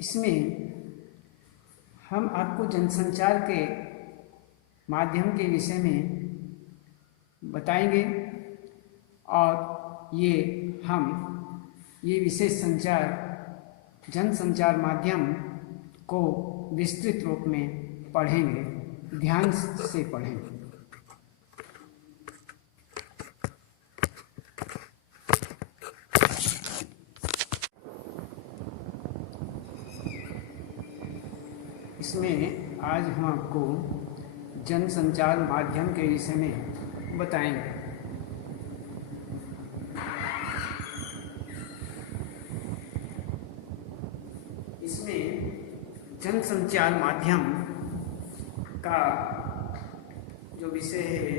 इसमें हम आपको जनसंचार के माध्यम के विषय में बताएंगे और ये विशेष संचार जनसंचार माध्यम को विस्तृत रूप में पढ़ेंगे, ध्यान से पढ़ेंगे। इसमें आज हम आपको जनसंचार माध्यम के विषय में बताएंगे। इसमें जनसंचार माध्यम का जो विषय है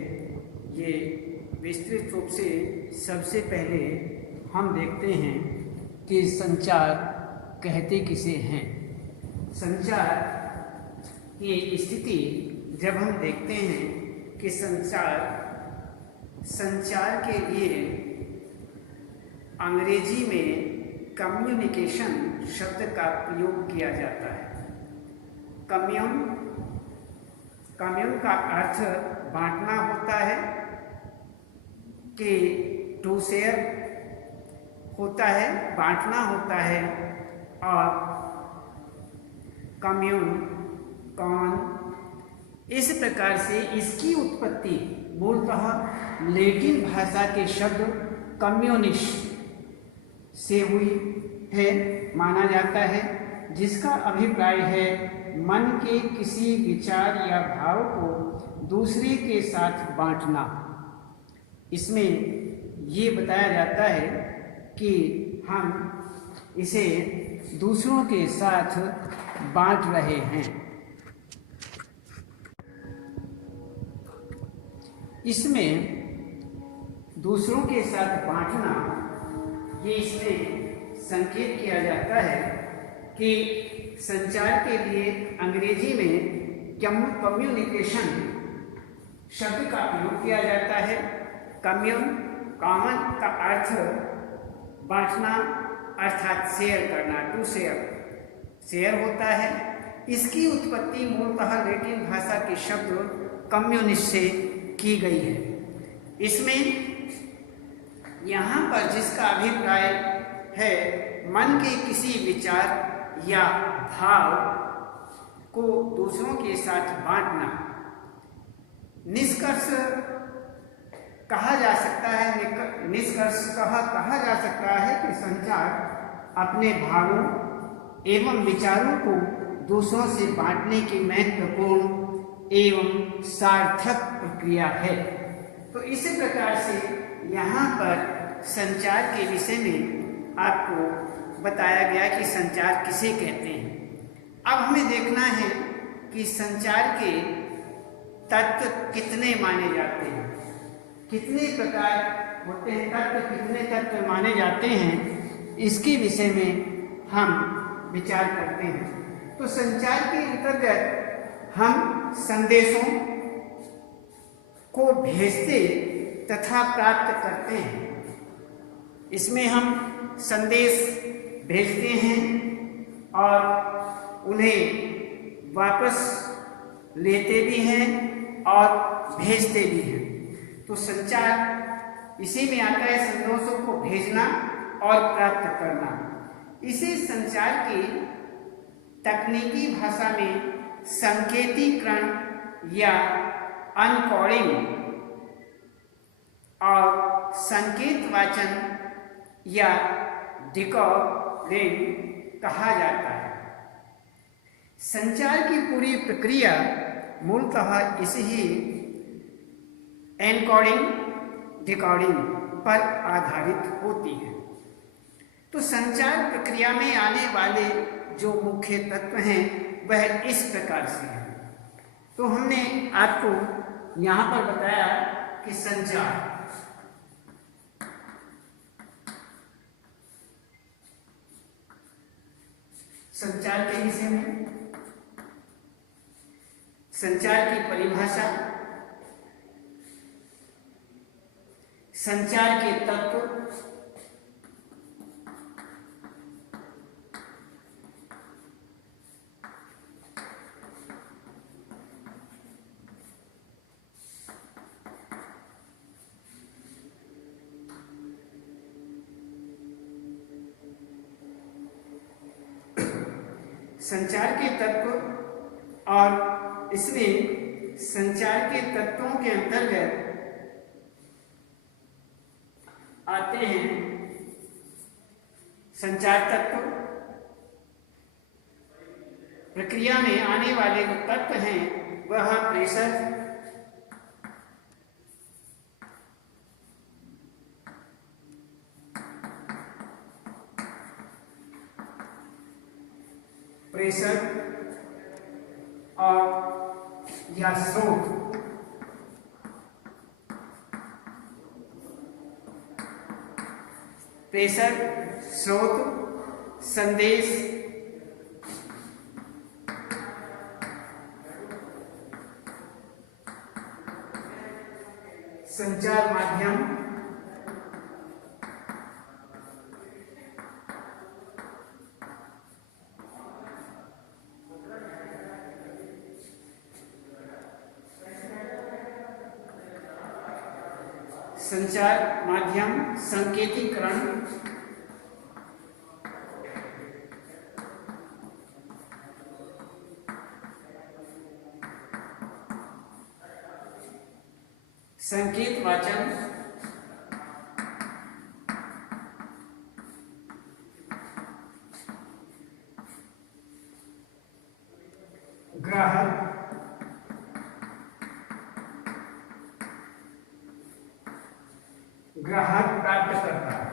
ये विस्तृत रूप से सबसे पहले हम देखते हैं कि संचार कहते किसे हैं। संचार की स्थिति जब हम देखते हैं कि संचार के लिए अंग्रेजी में कम्युनिकेशन शब्द का प्रयोग किया जाता है। कम्यून का अर्थ बांटना होता है, कि टू शेयर होता है, बांटना होता है, और कम्यून कॉमन। इस प्रकार से इसकी उत्पत्ति मूलतः लैटिन भाषा के शब्द कम्युनिस से हुई है माना जाता है, जिसका अभिप्राय है मन के किसी विचार या भाव को दूसरे के साथ बांटना। इसमें ये बताया जाता है कि हम इसे दूसरों के साथ बांट रहे हैं। इसमें दूसरों के साथ बांटना, ये इसमें संकेत किया जाता है कि संचार के लिए अंग्रेजी में कम्युनिकेशन शब्द का प्रयोग किया जाता है। कम्यून कॉमन का अर्थ बांटना अर्थात शेयर करना, टू शेयर होता है। इसकी उत्पत्ति मूलतः लैटिन भाषा के शब्द कम्युनिस्ट से की गई है। इसमें यहाँ पर जिसका अभिप्राय है मन के किसी विचार या भाव को दूसरों के साथ बांटना, निष्कर्ष कहा जा सकता है कि संचार अपने भावों एवं विचारों को दूसरों से बांटने की महत्वपूर्ण एवं सार्थक प्रक्रिया है। तो इसी प्रकार से यहाँ पर संचार के विषय में आपको बताया गया कि संचार किसे कहते हैं। अब हमें देखना है कि संचार के तत्व कितने माने जाते हैं, कितने प्रकार होते हैं, कितने तत्व माने जाते हैं, इसके विषय में हम विचार करते हैं। तो संचार के अंतर्गत हम संदेशों को भेजते तथा प्राप्त करते हैं। इसमें हम संदेश भेजते हैं और उन्हें वापस लेते भी हैं और भेजते भी हैं। तो संचार इसी में आता है, संदेशों को भेजना और प्राप्त करना। इसे संचार की तकनीकी भाषा में संकेतीकरण या अनकोडिंग और संकेत वाचन या डिकोडिंग कहा जाता है। संचार की पूरी प्रक्रिया मूलतः इसी एनकोडिंग डिकोडिंग पर आधारित होती है। तो संचार प्रक्रिया में आने वाले जो मुख्य तत्व हैं वह इस प्रकार से है। तो हमने आपको यहाँ पर बताया कि संचार के विषय में, संचार की परिभाषा, संचार के तत्व, संचार के तत्व और इसमें संचार के तत्वों के अंतर्गत आते हैं संचार तत्व। प्रक्रिया में आने वाले जो तत्व हैं वह प्रेशर, और या स्रोत, प्रेशर, स्रोत, संदेश, संचार माध्यम, संचार माध्यम, संकेतीकरण, संकेत वाचन, ग्राहक, ग्राहक प्राप्त करता है।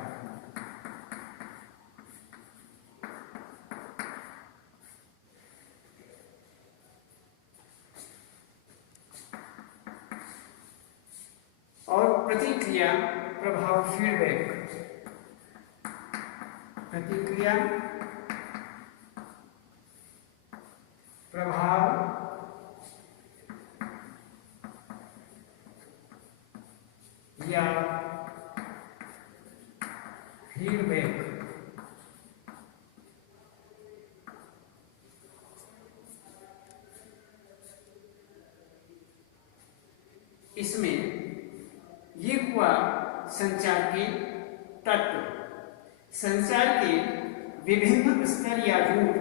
और प्रतिक्रिया प्रभाव, फीडबैक, प्रतिक्रिया प्रभाव या फीडबैक। इसमें ये हुआ संचार के तत्व। संचार के विभिन्न स्तर या रूप।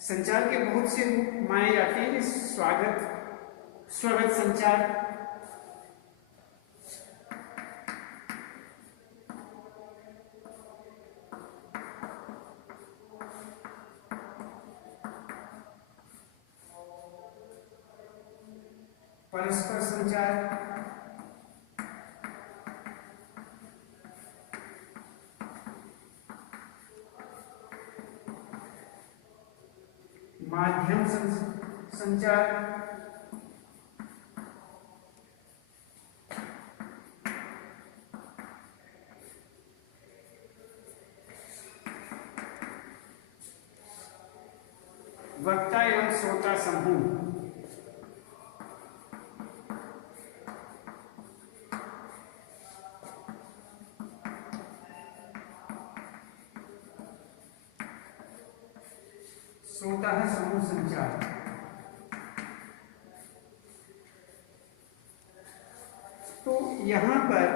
संचार के बहुत से रूप माने जाते हैं। स्वगत संचार, परस्पर संचार, माध्यम संचार, वक्ता एवं श्रोता समूह, श्रोता है समूह संचार। तो यहां पर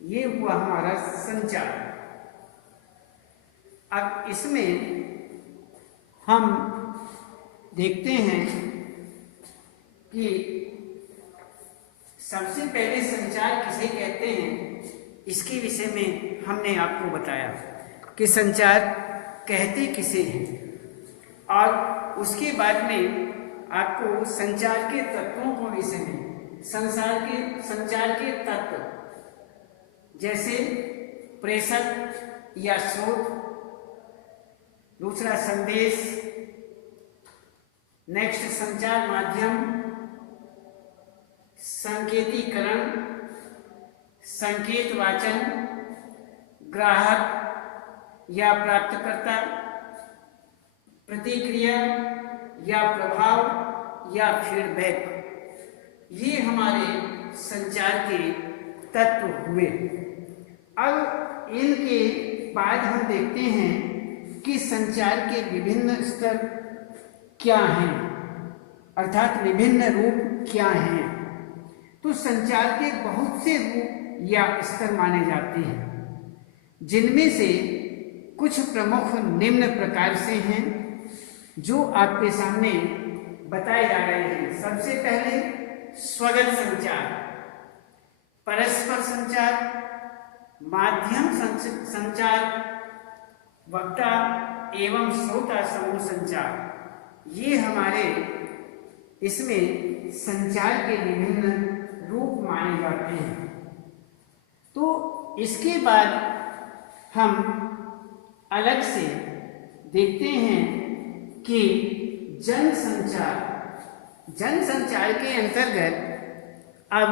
ये हुआ हमारा संचार। अब इसमें हम देखते हैं कि सबसे पहले संचार किसे कहते हैं। इसके विषय में हमने आपको बताया कि संचार कहते किसे हैं, और उसके बाद में आपको संचार के तत्वों को विषय में संचार के तत्व जैसे प्रेषक या स्रोत, दूसरा संदेश, नेक्स्ट संचार माध्यम, संकेतीकरण, संकेत वाचन, ग्राहक, या प्राप्तकर्ता, प्रतिक्रिया या प्रभाव या फीडबैक, ये हमारे संचार के तत्व हुए। अब इनके बाद हम देखते हैं कि संचार के विभिन्न स्तर क्या हैं, अर्थात विभिन्न रूप क्या हैं। तो संचार के बहुत से रूप या स्तर माने जाते हैं, जिनमें से कुछ प्रमुख निम्न प्रकार से हैं जो आपके सामने बताए जा रहे हैं। सबसे पहले स्वगत संचार, परस्पर संचार, माध्यम संचार, वक्ता एवं श्रोता समूह संचार, ये हमारे इसमें संचार के विभिन्न रूप माने जाते हैं। तो इसके बाद हम अलग से देखते हैं कि जनसंचार, जनसंचार के अंतर्गत अब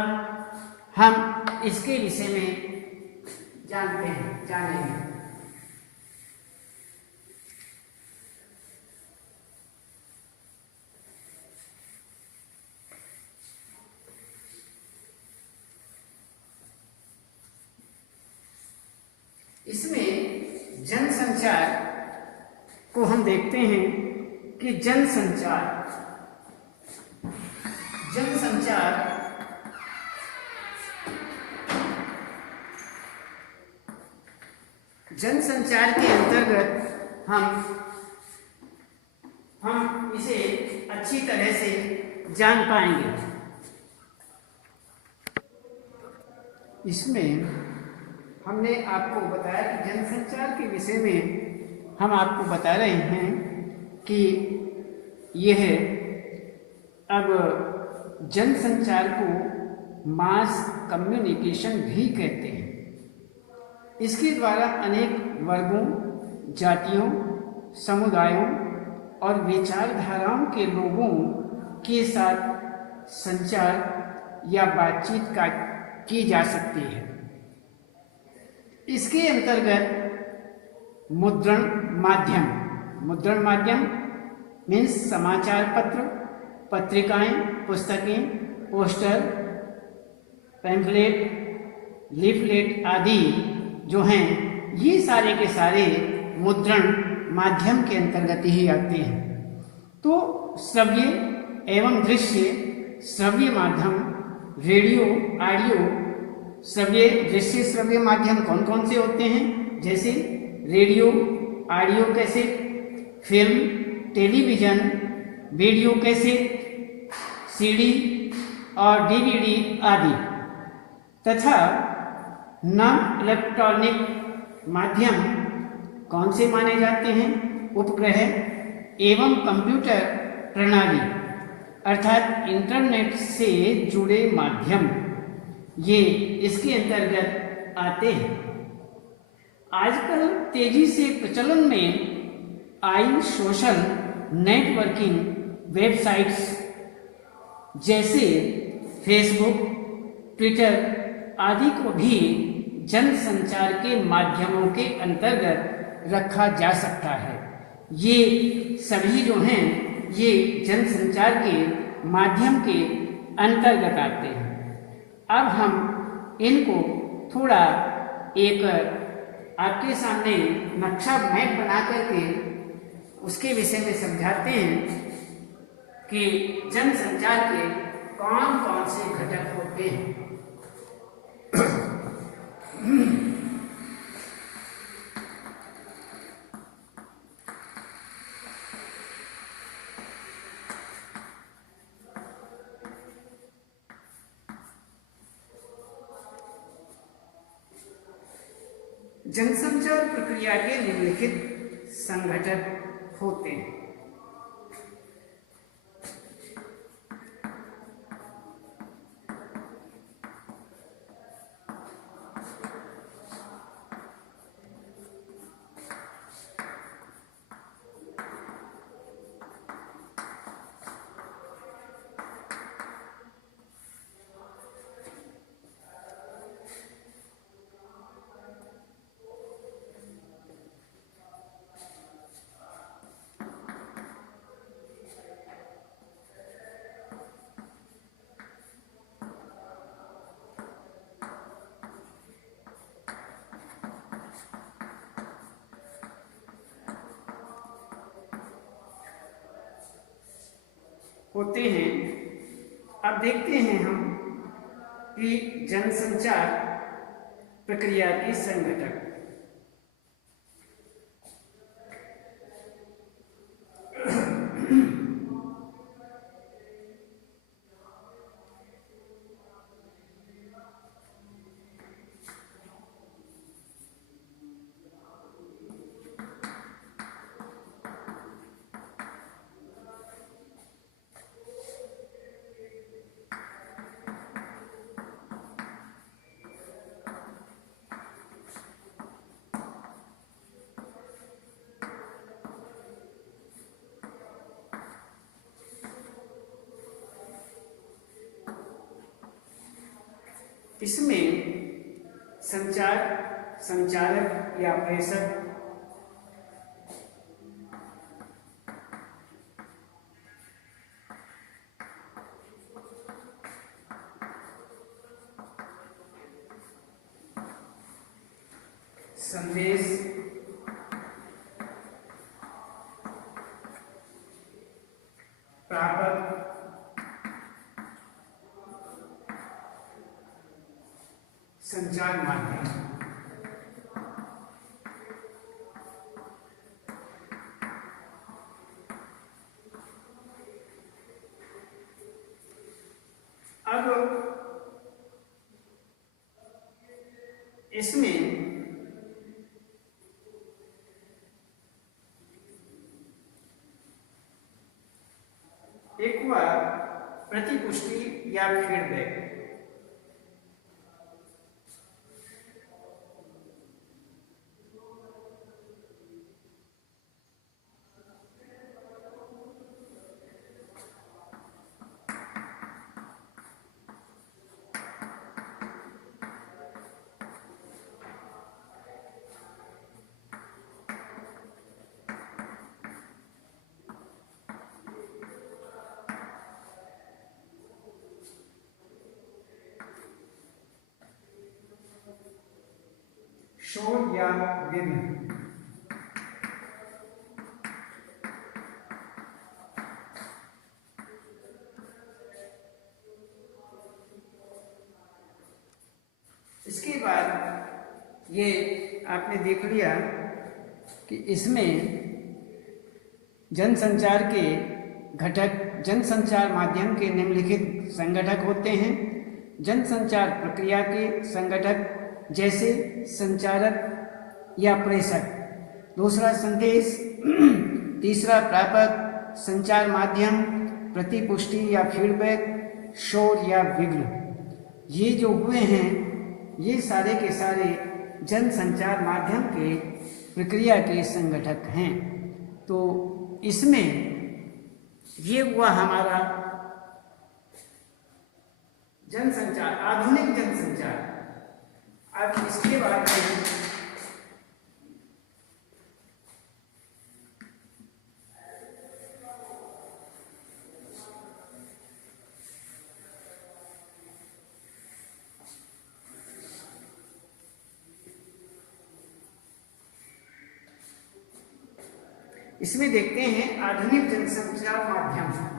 हम इसके विषय में जानेंगे। इसमें जनसंचार को हम देखते हैं कि जनसंचार के अंतर्गत हम इसे अच्छी तरह से जान पाएंगे। इसमें हमने आपको बताया कि जनसंचार के विषय में हम आपको बता रहे हैं कि यह अब जनसंचार को मास कम्युनिकेशन भी कहते हैं। इसके द्वारा अनेक वर्गों, जातियों, समुदायों और विचारधाराओं के लोगों के साथ संचार या बातचीत की जा सकती है। इसके अंतर्गत मुद्रण माध्यम मीन्स समाचार पत्र, पत्रिकाएं, पुस्तकें, पोस्टर, पैम्फलेट, लीफलेट आदि जो हैं, ये सारे के सारे मुद्रण माध्यम के अंतर्गत ही आते हैं। तो श्रव्य एवं दृश्य श्रव्य माध्यम, रेडियो, ऑडियो, श्रव्य दृश्य श्रव्य माध्यम कौन कौन से होते हैं? जैसे radio, audio cassette, film, television, video cassette, CD और डीवीडी आदि। तथा नॉन इलेक्ट्रॉनिक माध्यम कौन से माने जाते हैं? उपग्रह एवं कंप्यूटर प्रणाली अर्थात इंटरनेट से जुड़े माध्यम, ये इसके अंतर्गत आते हैं। आजकल तेजी से प्रचलन में आई सोशल नेटवर्किंग वेबसाइट्स जैसे फेसबुक, ट्विटर आदि को भी जनसंचार के माध्यमों के अंतर्गत रखा जा सकता है। ये सभी जो हैं ये जनसंचार के माध्यम के अंतर्गत आते हैं। अब हम इनको थोड़ा एक आपके सामने नक्शा मैप बना करके उसके विषय में समझाते हैं कि जनसंचार के कौन कौन से घटक होते हैं। जनसंचार प्रक्रिया के निम्नलिखित संघटक होते हैं। होते हैं। अब देखते हैं हम कि जनसंचार प्रक्रिया के संघटक। इसमें संचारक या प्रेषक, संदेश, प्रापक, संचार माध्यम। अब इसमें एक हुआ प्रतिपुष्टि या फीडबैक। शोर या विघ्न। इसके बाद ये आपने देख लिया कि इसमें जनसंचार के घटक, जनसंचार माध्यम के निम्नलिखित संगठक होते हैं। जनसंचार प्रक्रिया के संगठक जैसे संचारक या प्रेषक, दूसरा संदेश, तीसरा प्रापक, संचार माध्यम, प्रतिपुष्टि या फीडबैक, शोर या विघ्न। ये जो हुए हैं ये सारे के सारे जनसंचार माध्यम के प्रक्रिया के संगठक हैं। तो इसमें ये हुआ हमारा जनसंचार, आधुनिक जनसंचार। अब इसके बाद में इसमें देखते हैं आधुनिक जनसंचार माध्यम।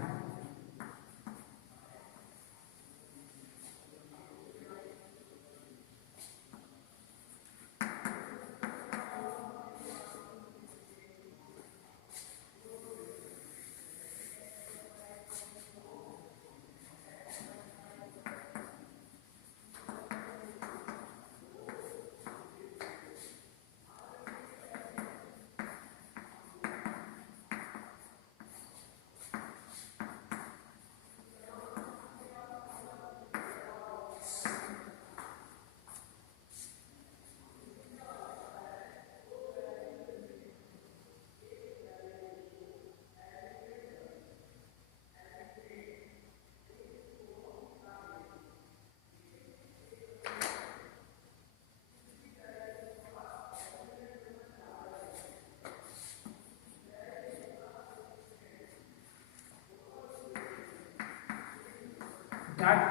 डाक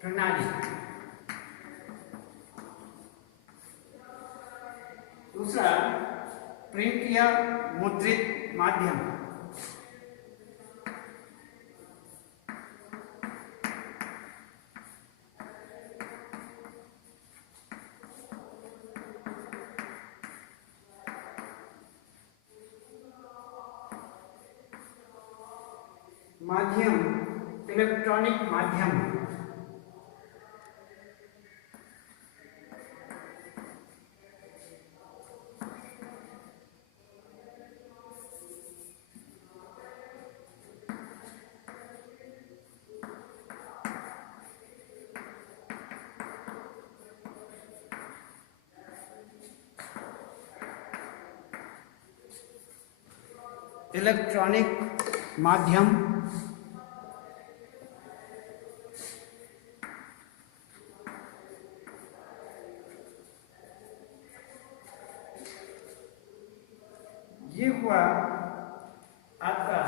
प्रणाली, दूसरा प्रिंट या मुद्रित माध्यम, माध्यम इलेक्ट्रॉनिक माध्यम। इलेक्ट्रॉनिक माध्यम ये हुआ आपका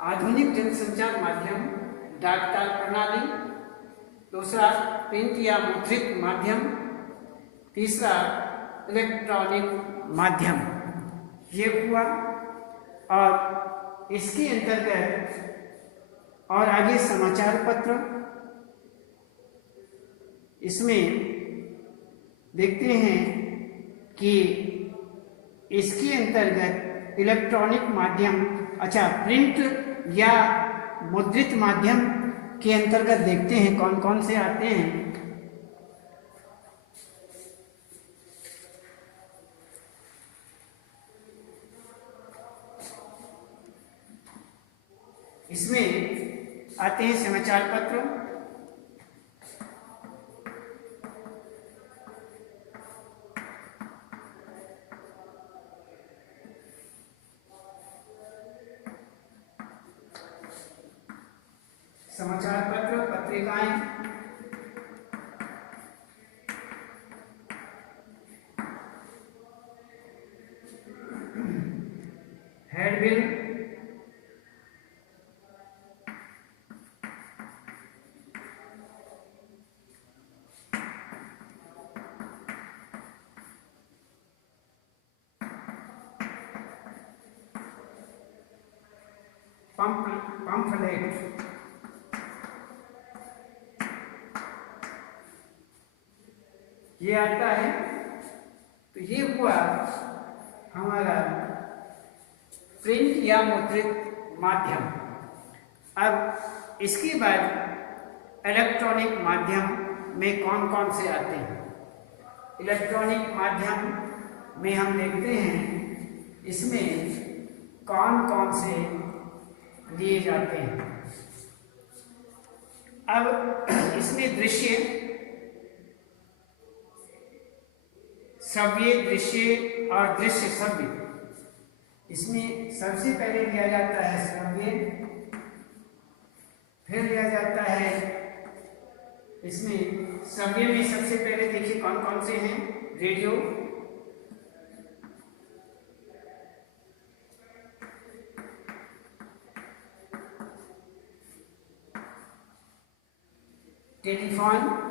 आधुनिक जनसंचार माध्यम, डाक तार प्रणाली। दूसरा प्रिंट या मुद्रित माध्यम। तीसरा इलेक्ट्रॉनिक माध्यम। ये हुआ और इसके अंतर्गत और आगे समाचार पत्र। इसमें देखते हैं कि इसके अंतर्गत इलेक्ट्रॉनिक माध्यम, अच्छा प्रिंट या मुद्रित माध्यम के अंतर्गत देखते हैं कौन कौन से आते हैं। इसमें आते हैं समाचार पत्र, समाचार पत्र, पत्रिकाएं, हैंडबिल, पंफलेट, ये आता है। तो ये हुआ हमारा प्रिंट या मुद्रित माध्यम। अब इसके बाद इलेक्ट्रॉनिक माध्यम में कौन कौन से आते हैं। इलेक्ट्रॉनिक माध्यम में हम देखते हैं इसमें कौन कौन से लिए जाते हैं। अब इसमें दृश्य, श्रव्य, दृश्य और दृश्य श्रव्य। इसमें सबसे पहले लिया जाता है श्रव्य, फिर लिया जाता है इसमें श्रव्य में सबसे पहले देखिए कौन कौन से हैं। Radio, telephone,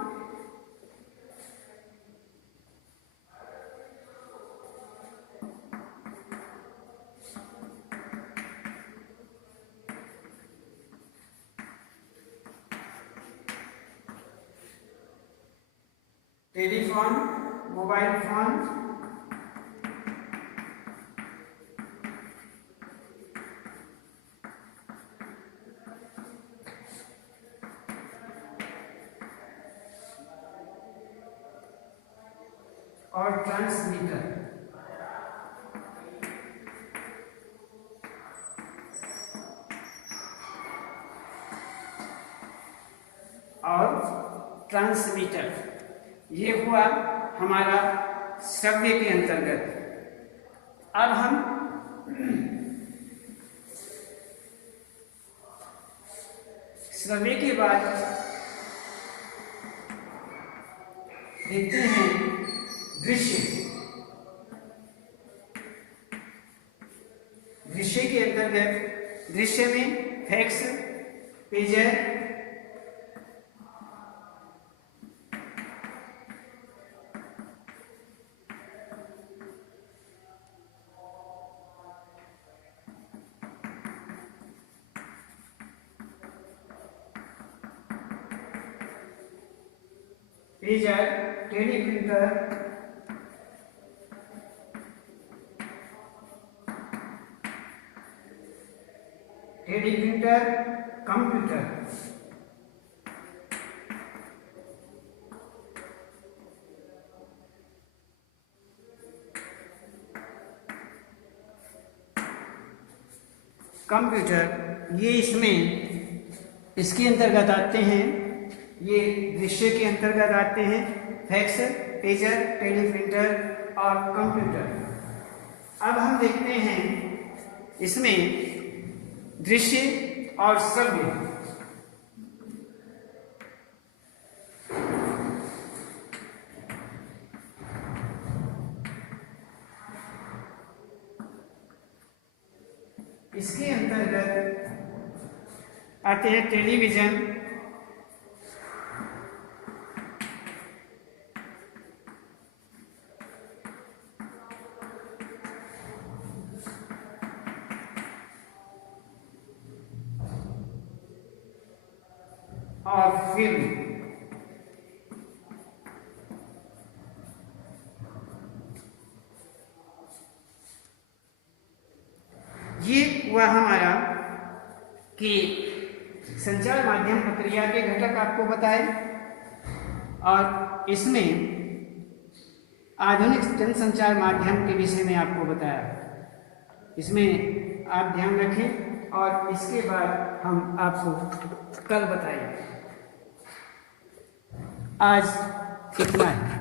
telephone, mobile phone, और ट्रांसमीटर। और ट्रांसमीटर, ये हुआ हमारा श्रव्य के अंतर्गत। अब हम श्रव्य के बाद देखते हैं दृश्य। दृश्य के अंतर्गत दृश्य में fax, pager, pager, teleprinter, computer. Computer ये इसके अंतर्गत आते हैं, ये दृश्य के अंतर्गत आते हैं, फैक्स, पेजर, टेलीप्रिंटर और कंप्यूटर। अब हम देखते हैं इसमें दृश्य और श्रव्य। इसके अंतर्गत आते हैं टेलीविजन, और फिल्म। ये हुआ हमारा कि संचार माध्यम प्रक्रिया के घटक आपको बताए, और इसमें आधुनिक जनसंचार माध्यम के विषय में आपको बताया। इसमें आप ध्यान रखें और इसके बाद हम आपको कल बताएंगे। आज इतना है।